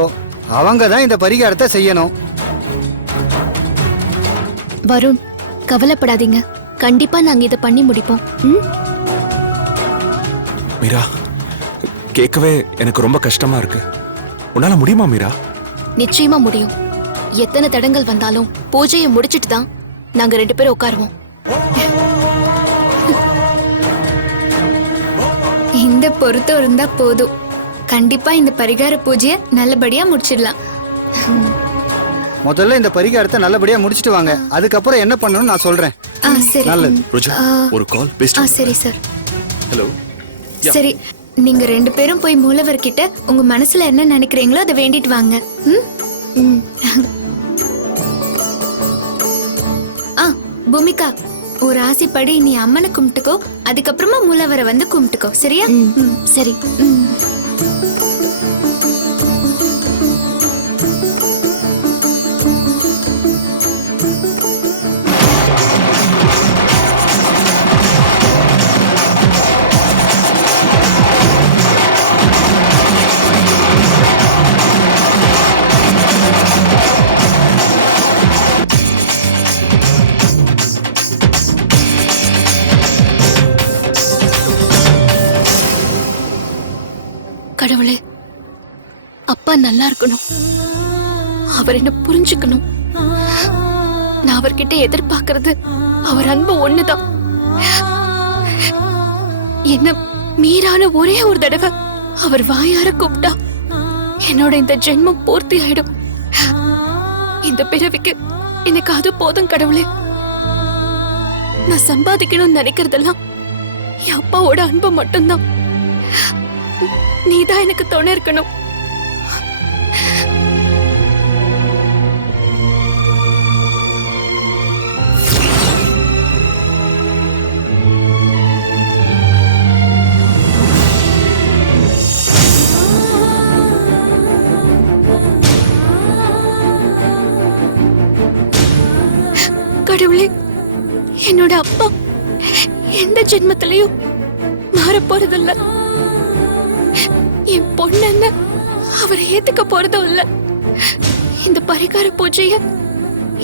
அவங்க தான் இந்த பரிகாரத்தை செய்யணும். வருண், கவலைப்படாதீங்க. கண்டிப்பா நாங்க இதை பண்ணி முடிப்போம். மீரா, கேட்கவே எனக்கு ரொம்ப கஷ்டமா இருக்கு. உன்னால முடியுமா மீரா? நிச்சயமா முடியும். எத்தனை தடங்கள் வந்தாலும் பூஜையை முடிச்சிட்டு தான் நாங்க 2 பேரும் உட்காருவோம். இந்த பொருத்தம் இருந்தா போதும். கண்டிப்பா இந்த பரிகார பூஜையை நல்லபடியா முடிச்சிடலாம். முதல்ல இந்த பரிகாரத்தை நல்லபடியா முடிச்சிட்டு வாங்க, அதுக்கப்புறம் என்ன பண்ணணும்னு நான் சொல்றேன். சரி. நல்லது. ரோஜா ஒரு கால் பேசிட்டு சரி சார். ஹலோ. சரி, நீங்க 2 பேரும் போய் மூலவர்கிட்ட உங்க மனசுல என்ன நினைக்கிறீங்களோ அதை வேண்டிட்டு வாங்க. ம்? பூமிகா, ஒரு ஆசைப்படி நீ அம்மனை கும்பிட்டுக்கோ, அதுக்கப்புறமா மூலவரை வந்து கும்பிட்டுக்கோ, சரியா? சரி. கடவுளே, அப்பா நல்லா இருக்கணும், அவர் என்ன புரிஞ்சுக்கணும். நான் அவர்கிட்ட எதிர்பார்க்கறது அவர் அன்பு ஒண்ணுதான். என்ன மீறான ஒரே ஒரு தடவை அவர் வாயார கூப்பிட்டா என்னோட இந்த ஜென்மம் பூர்த்தி ஆயிடும். இந்த பிறவிக்கு எனக்கு அது போதும் கடவுளே. நான் சம்பாதிக்கணும்னு நினைக்கிறதெல்லாம் என் அப்பாவோட அன்பு மட்டும்தான். நீதான் எனக்கு துணை இருக்கணும். கடவுளே, என்னோட அப்பா எந்த ஜென்மத்திலையும் மாற போறதில்ல. என் பொண்ணு அவரை ஏத்துக்க போறதும் இல்ல. இந்த பரிகார பூஜைய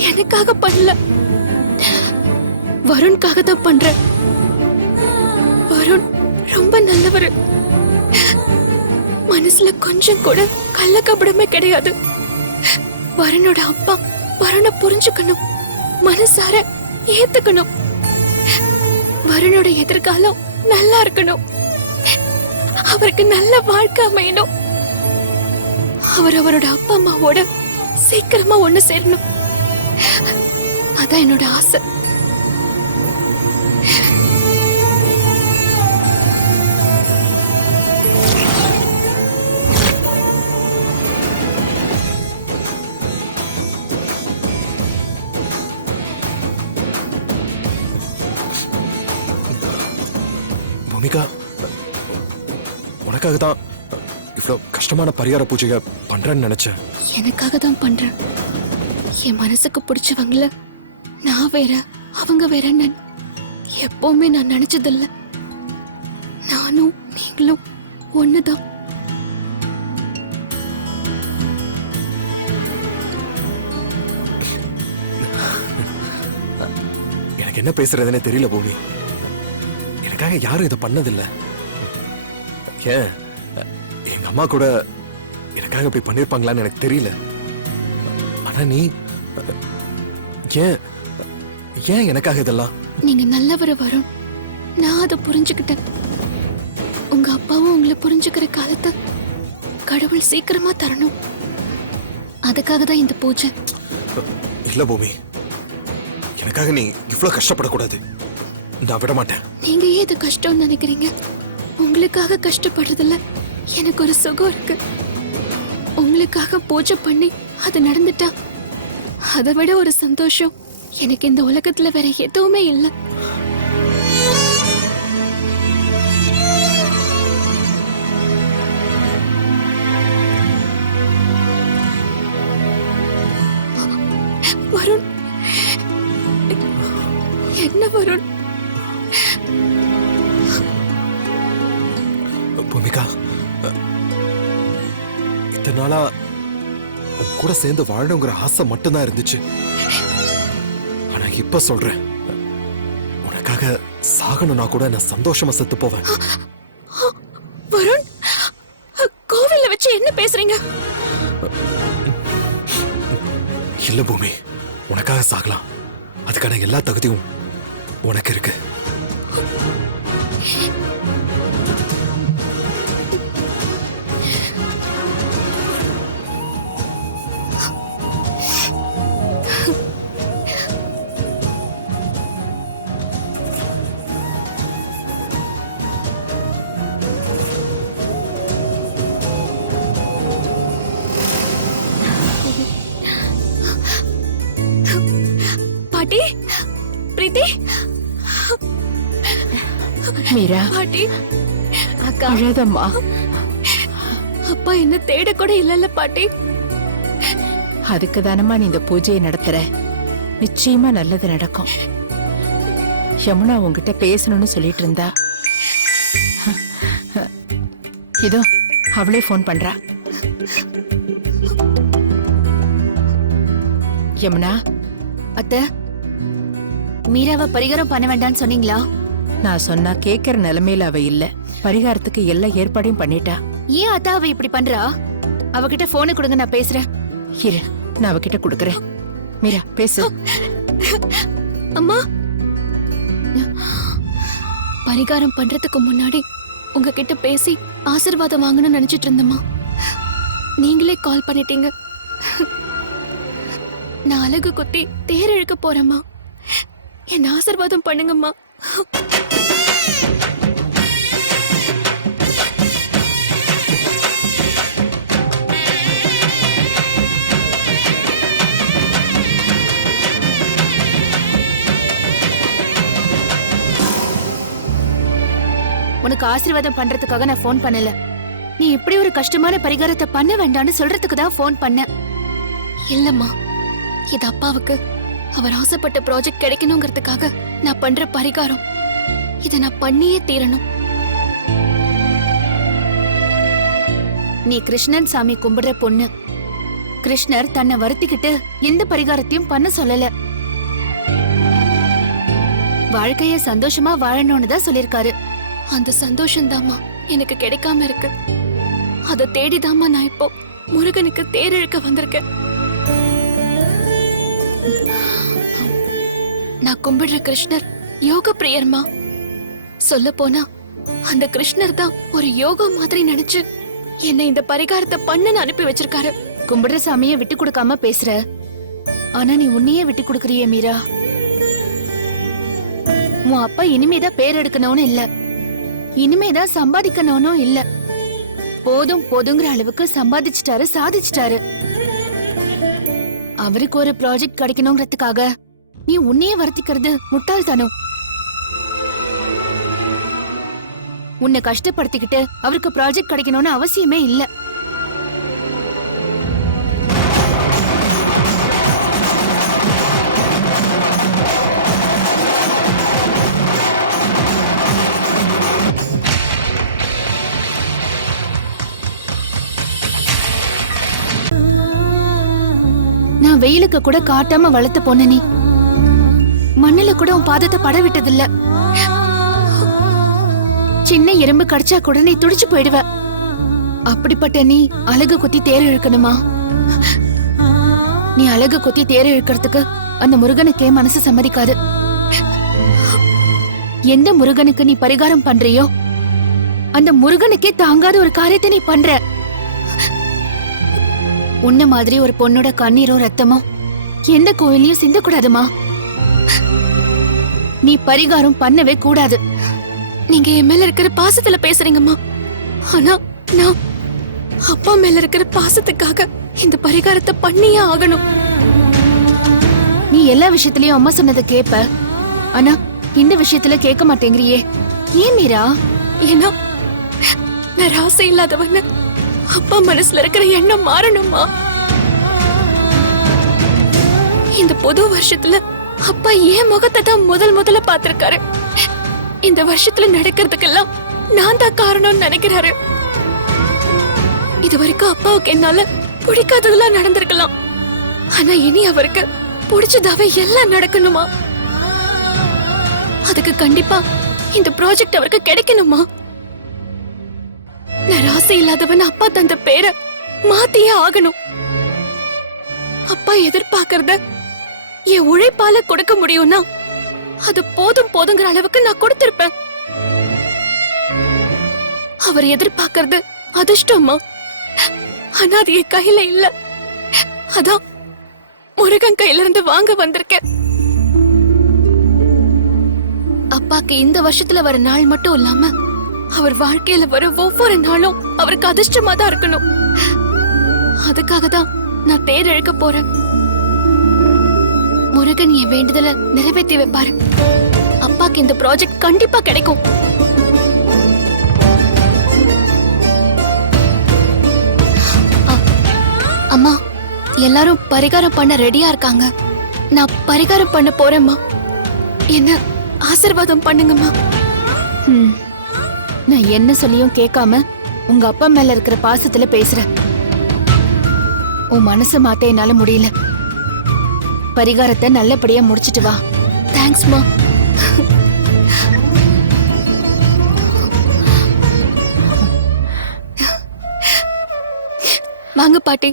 எனக்காக பண்ணல, வருண்காக தான் பண்றேன். வருண் ரொம்ப நல்லவர். மனசுல கொஞ்சம் கூட கள்ளக்கபடமே கிடையாது. வருணோட அப்பா வருணை புரிஞ்சுக்கணும், மனசார ஏத்துக்கணும். வருணோட எதிர்காலம் நல்லா இருக்கணும், அவருக்கு நல்ல வாழ்க்கை அமையணும். அவர் அவரோட அப்பா அம்மாவோட சீக்கிரமா ஒண்ணு சேரணும். அதான் என்னோட ஆசை. பூமிகா, உனக்காக தான் இவ்வளோ கஷ்டமான பரிகார பூஜையை பண்றேன்னு நினைச்சேன். எனக்காக தான் பண்றேன். என் மனசுக்கு பிடிச்சவங்கள நான் வேற அவங்க வேறன்னு எப்பவுமே நான் நினைச்சதில்ல. நானும் நீங்களும் ஒண்ணுதான். எனக்கு என்ன பேசுறதுன்னே தெரியல பூமி. எனக்காக யாரும் இதை பண்ணதில்லை. ஏன் எங்க அம்மா கூட எனக்காக இப்படி பண்ணிருப்பாங்களான்னு எனக்கு தெரியல. ஆனா நீ ஏன் ஏன் எனக்காக இதெல்லாம்? நீங்க நல்லவரை வரும், நான் அதை புரிஞ்சுக்கிட்டேன். உங்க அப்பாவும் உங்களை புரிஞ்சுக்கிற காலத்தை கடவுள் சீக்கிரமா தரணும். அதுக்காக தான் இந்த பூஜை. இல்ல பூமி, எனக்காக நீ இவ்வளவு கஷ்டப்படக்கூடாது. நான் விட மாட்டேன். நீங்க ஏன் இது கஷ்டம்னு நினைக்கிறீங்க? உங்களுக்காக கஷ்டப்படுறதுல எனக்கு ஒரு சுகம் இருக்கு. உங்களுக்காக பூஜை பண்ணி அது நடந்துட்டா அதை விட ஒரு சந்தோஷம் எனக்கு இந்த உலகத்துல வேற எதுவுமே இல்லை. வருண், என்ன வருண்? பூமிகா, இத்தனை நாளா உன் கூட சேர்ந்து வாழணுங்கிற ஆசை மட்டும்தான் இருந்துச்சு. ஆனா இப்ப சொல்றேன், உனக்காக சாகணும்னா கூட நான் சந்தோஷமா செத்து போவேன். வருண், கோவில்ல வச்சு என்ன பேசுறீங்க? இல்ல பூமி, உனக்காக சாகலாம். அதுக்கான எல்லா தகுதியும் உனக்கு இருக்கு. பாட்டி, பிரீத்தி, மீரா, பாட்டி, அக்கா, அழாதம்மா. அப்பா என்ன தேட கூட இல்லல்ல பாட்டி. அதுக்கு தானம்மா நீ இந்த பூஜையை நடத்துற. நிச்சயமா நல்லது நடக்கும். யமுனா உன்கிட்ட பேசணும்னு சொல்லிட்டு இருந்தா. இதோ அவளே ஃபோன் பண்றா. யமுனா, அத்தை, மீராவை பரிகாரம் பண்ண வேண்டாம்னு சொன்னீங்களா? நான் சொன்னா கேக்குற நிலைமையில அவ இல்ல. பரிகாரத்துக்கு எல்லா ஏற்பாடையும் பண்ணிட்டா. ஏன் அத்தா அவ இப்படி பண்றா? அவகிட்ட போனை கொடுங்க, நான் பேசுறேன். இரு, நான் அவகிட்ட கொடுக்கறேன். மீரா பேசு. அம்மா, பரிகாரம் பண்றதுக்கு முன்னாடி உங்ககிட்ட பேசி ஆசீர்வாதம் வாங்கணும்னு நினைச்சிட்டு இருந்தம்மா. நீங்களே கால் பண்ணிட்டீங்க. நான் அழகு குத்தி தேர் இழுக்க போறேம்மா. என்ன ஆசீர்வாதம் பண்ணுங்கம்மா. உனக்கு ஆசீர்வாதம் பண்றதுக்காக நான் ஃபோன் பண்ணல. நீ இப்படி ஒரு கஷ்டமான பரிகாரத்தை பண்ண வேண்டாம்னு சொல்றதுக்கு தான் ஃபோன் பண்ண. இல்லம்மா, இது அப்பாவுக்கு அவர் ஆசைப்பட்ட ப்ராஜெக்ட் கிடைக்கணுங்கிறதுக்காக நான் பண்ற பரிகாரம். இதை நான் பண்ணியே தீரணும். நீ கிருஷ்ணன் சாமி கும்பிடுற பொண்ணு. கிருஷ்ணர் தன்னை வருத்திக்கிட்டு எந்த பரிகாரத்தையும் பண்ண சொல்லல. வாழ்க்கைய சந்தோஷமா வாழணும்னு தான் சொல்லிருக்காரு. அந்த சந்தோஷம்தாம்மா எனக்கு கிடைக்காம இருக்கு. அதை தேடிதாம்மா நான் இப்போ முருகனுக்கு தேர் இழுக்க வந்திருக்கேன். நான் கும்பிடுற கிருஷ்ணர் யோக பிரியர்மா. சொல்ல போனா அந்த கிருஷ்ணர் தான் ஒரு யோகா மாதிரி நினைச்சு என்னை இந்த பரிகாரத்தை பண்ணன்னு அனுப்பி வச்சிருக்காரு. கும்பிடுற சாமிய விட்டு கொடுக்காம பேசுற. ஆனா நீ உன்னையே விட்டு கொடுக்கறியே மீரா. உன் அப்பா இனிமேதான் பேர் எடுக்கணும்னு இல்ல, இனிமேதான் சம்பாதிக்கணும்னு இல்ல. போதும் போதுங்கிற அளவுக்கு சம்பாதிச்சிட்டாரு, சாதிச்சிட்டாரு. அவருக்கு ஒரு ப்ராஜெக்ட் கிடைக்கணுங்கிறதுக்காக நீ உன்னையே வருத்திக்கிறது முட்டாள்தானம். உன்னை கஷ்டப்படுத்திக்கிட்டு அவருக்கு ப்ராஜெக்ட் கிடைக்கணும்னு அவசியமே இல்ல. நான் வெயிலுக்கு கூட காட்டாம வளர்த்த பொண்ணு நீ. மண்ணுல கூட உன் பாதத்தை பட விட்டதில்ல. சின்ன எறும்பு கடிச்சா கூட நீ துடிச்சு போயிடுவ. அப்படிப்பட்ட நீ அழகு குத்தி தேர் இழுக்கணுமா? நீ அழகு குத்தி தேர் இழுக்கிறதுக்கு அந்த முருகனுக்கே மனசு சம்மதிக்காது. எந்த முருகனுக்கு நீ பரிகாரம் பண்றியோ அந்த முருகனுக்கே தாங்காத ஒரு காரியத்தை நீ பண்ற. உன்ன மாதிரி ஒரு பொண்ணோட கண்ணீரும் ரத்தமும் எந்த கோயிலையும் சிந்தக்கூடாதுமா. நீ பரிகாரம் பண்ணவே கூடாது. நீங்க என் மேல இருக்கிற பாசத்துல பேசுறீங்கம்மா. ஆனா நான் அப்பா மேல இருக்கிற பாசத்துக்காக இந்த பரிகாரத்தை பண்ணியே ஆகணும். நீ எல்லா விஷயத்திலயும் அம்மா சொன்னதை கேப்ப, ஆனா இந்த விஷயத்துல கேட்க மாட்டேங்கிறியே. ஏன் மீரா? ஏன்னா நான் ராசி இல்லாதவன்னு அப்பா மனசுல இருக்கிற எண்ணம் மாறணுமா? இந்த புது வருஷத்துல அப்பா ஏன் முகத்தை தான் முதல்ல பாத்திருக்காரு. இந்த வருஷத்துல நடக்கிறதுக்கெல்லாம் நான் தான் காரணம்னு நினைக்கிறாரு. இது வரைக்கும் அப்பாவுக்கு என்னால பிடிக்காததெல்லாம் நடந்திருக்கலாம். ஆனா இனி அவருக்கு பிடிச்சதாவே எல்லாம் நடக்கணுமா? அதுக்கு கண்டிப்பா இந்த ப்ராஜெக்ட் அவருக்கு கிடைக்கணுமா? நான் ராசி இல்லாதவன் அப்பா தந்த பேரை மாத்தியே ஆகணும். அப்பா எதிர்பார்க்கறத என் உழைப்பால கொடுக்க முடியும்னா அது போதும் போதுங்கிற அளவுக்கு நான் கொடுத்திருப்பேன். அவர் எதிர்பார்க்கறது அதிர்ஷ்டமா, ஆனா அது என் கையில இல்ல. அதான் முருகன் கையில இருந்து வாங்க வந்திருக்கேன். அப்பாக்கு இந்த வருஷத்துல வர நாள் மட்டும் இல்லாம அவர் வாழ்க்கையில வர ஒவ்வொரு நாளும் அவருக்கு அதிர்ஷ்டமா தான் இருக்கணும். அதுக்காக தான் நான் தேர் இழுக்க போறேன். முருகன் என் வேண்டுதலை நிறைவேற்றி வைப்பாரு. அப்பாக்கு இந்த ப்ராஜெக்ட் கண்டிப்பா கிடைக்கும். அம்மா, எல்லாரும் பரிகாரம் பண்ண ரெடியா இருக்காங்க. நான் பரிகாரம் பண்ண போறேம்மா. என்ன ஆசீர்வாதம் பண்ணுங்கம்மா. நான் என்ன சொல்லியும் கேட்காம உங்க அப்பா மேல இருக்கிற பாசத்துல பேசுறேன். உன் மனசை மாத்த என்னால முடியல. பரிகாரத்தை நல்லபடியா முடிச்சிட்டு வா. தேங்க்ஸ்மா. வாங்க பாட்டி.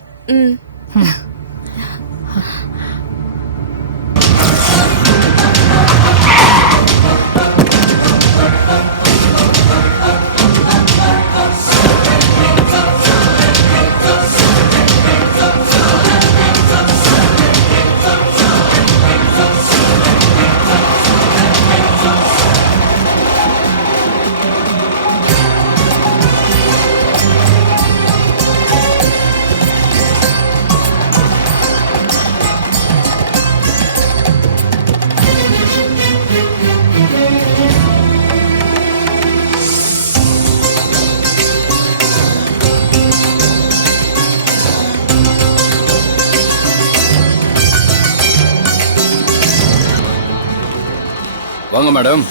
வாங்க மேடம்.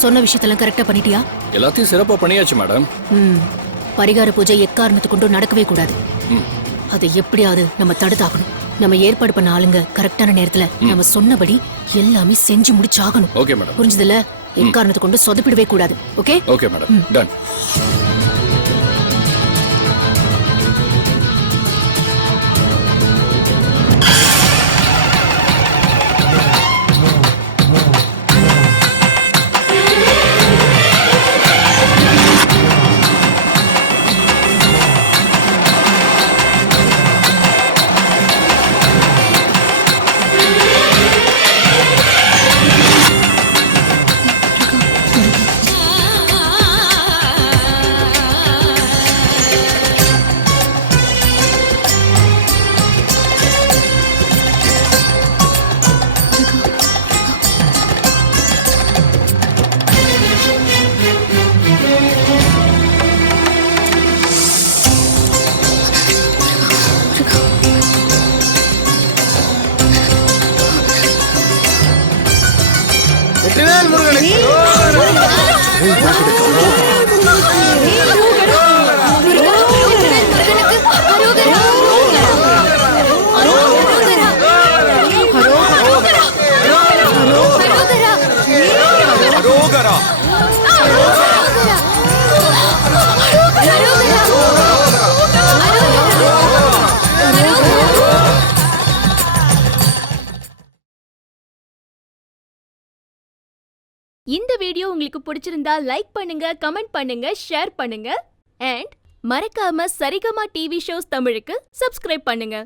சொன்ன விஷயத்தெல்லாம் கரெக்டா பண்ணிட்டியா? எல்லாத்தையும் சிறப்பா பண்ணியாச்சு மேடம். பரிகார பூஜை எக்காரணத்து கொண்டும் நடக்கவே கூடாது. அதை எப்படியாவது நம்ம தடுத்தாகணும். நம்ம ஏற்பாடு பண்ண ஆளுங்க கரெக்டான நேரத்துல நம்ம சொன்னபடி எல்லாமே செஞ்சு முடிச்சாகணும். Okay madam. புரிஞ்சதுல? எக்காரணத்து கொண்டு சொதப்பிடவே கூடாது. ஓகே? Okay madam. டன். இந்த வீடியோ உங்களுக்கு பிடிச்சிருந்தா லைக் பண்ணுங்க, கமெண்ட் பண்ணுங்க, ஷேர் பண்ணுங்க அண்ட் மறக்காம சரிகமா டிவி ஷோஸ் தமிழுக்கு சப்ஸ்கிரைப் பண்ணுங்க.